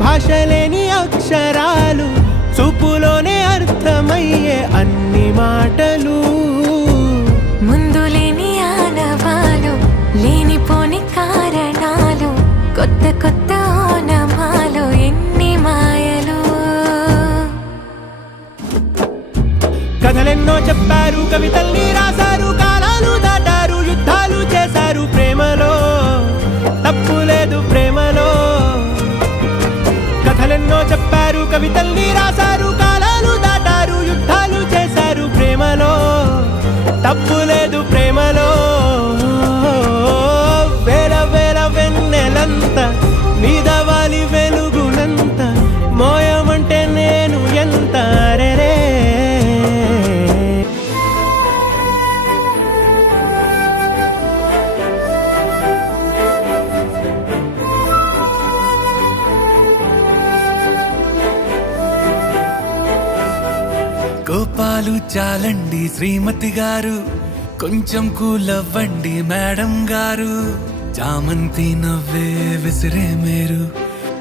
భాషలేని అక్షరాలు చూపులోనే అర్థమయ్యే అన్ని మాటలు ముందు లేని ఆనవాలు లేనిపోని కారణాలు కొత్త కొత్త ఓనమాలు ఎన్ని మాయలు కథలెన్నో చెప్పారు కవితల్ని రాశారు కాలాలు దాటారు యుద్ధాలు చేశారు ప్రేమలో తప్పు లేదు ప్రేమలో కథలెన్నో చెప్పారు కవితల్ని రాశారు కాలాలు దాటారు యుద్ధాలు చేశారు ప్రేమలో తప్పు లేదు ప్రేమలో వేల వేల వెన్నెలంత మీద వాలి వెలుగునంత మోయమంటే నేను ఎంత రే కోపాలు చాలండి శ్రీమతి గారు కొంచెం కూలవ్వండి మేడం గారు చామంతి నవ్వే విసిరే మేరు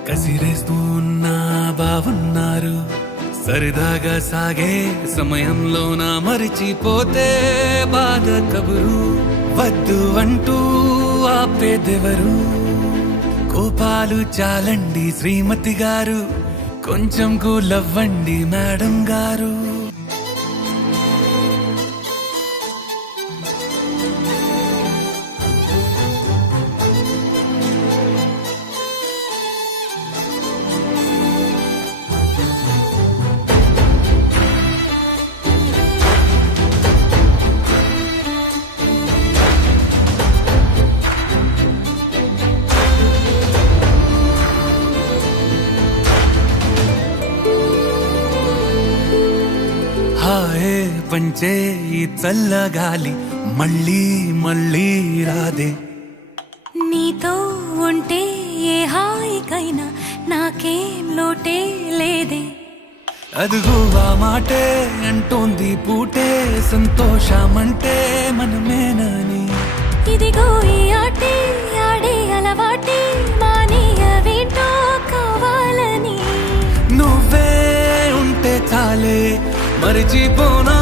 కసిరేస్తూ ఉన్నా బాగున్నారు సరదాగా సాగే సమయంలో నా మరిచిపోతే బాధ కబురు వద్దు అంటూ ఆపేదెవరు కోపాలు చాలండి శ్రీమతి గారు కొంచెం కూలవ్వండి మేడం గారు హాయే పంచే ఈ చల్లగాలి మళ్ళీ మళ్ళీ రాదే నీతో ఉంటే ఏ హాయికైనా నాకేం లోటే లేదే అదుగు ఆ మాటే అంటోంది పూటే సంతోషమంటే మనమేనని ఇదిగో ఈ ఆటే ఆడే అలవాటే మానేయవేంటో కావాలని నువ్వే ఉంటే చాలే మరిచిపోనా